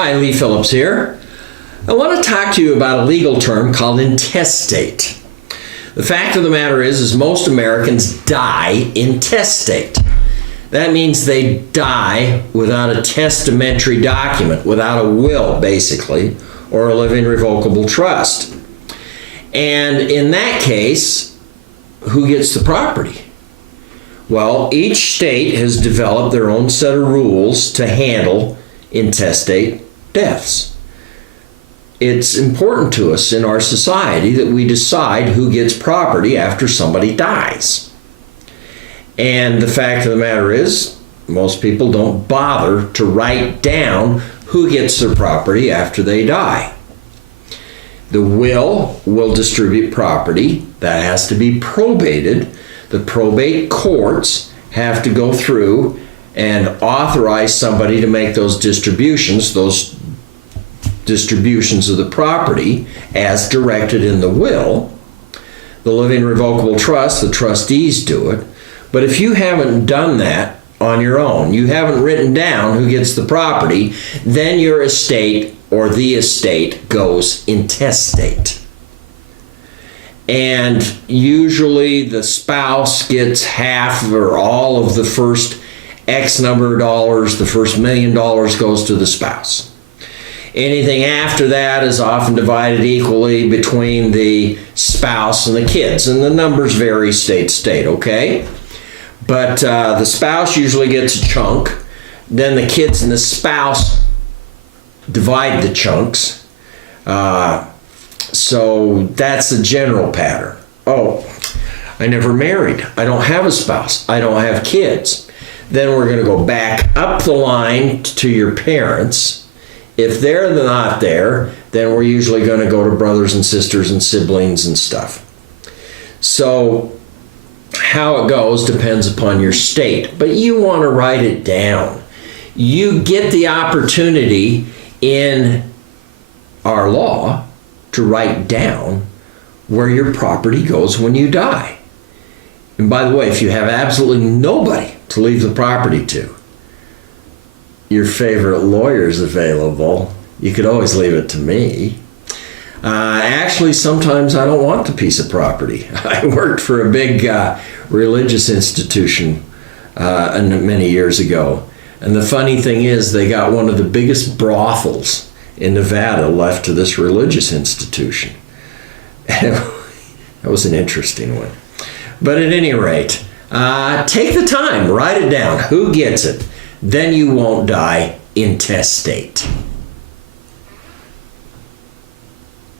Hi, Lee Phillips here. I want to talk to you about a legal term called intestate. The fact of the matter is most Americans die intestate. That means they die without a testamentary document, without a will, basically, or a living revocable trust. And in that case, who gets the property? Well, each state has developed their own set of rules to handle intestate deaths. It's important to us in our society that we decide who gets property after somebody dies. And the fact of the matter is, most people don't bother to write down who gets their property after they die. The will distribute property. That has to be probated. The probate courts have to go through and authorize somebody to make those distributions of the property as directed in the will. The living revocable trust, the trustees do it. But if you haven't done that on your own, you haven't written down who gets the property, then your estate or the estate goes intestate. And usually the spouse gets half or all of the first X number of dollars. The first $1 million goes to the spouse. Anything after that is often divided equally between the spouse and the kids. And the numbers vary state to state, okay? But the spouse usually gets a chunk. Then the kids and the spouse divide the chunks. So that's the general pattern. Oh, I never married. I don't have a spouse. I don't have kids. Then we're going to go back up the line to your parents. If they're not there, then we're usually going to go to brothers and sisters and siblings and stuff. So how it goes depends upon your state, but you want to write it down. You get the opportunity in our law to write down where your property goes when you die. And by the way, if you have absolutely nobody to leave the property to, your favorite lawyer is available. You could always leave it to me. Actually, sometimes I don't want the piece of property. I worked for a big religious institution many years ago. And the funny thing is, they got one of the biggest brothels in Nevada left to this religious institution. And that was an interesting one. But at any rate, take the time, write it down. Who gets it? Then you won't die intestate.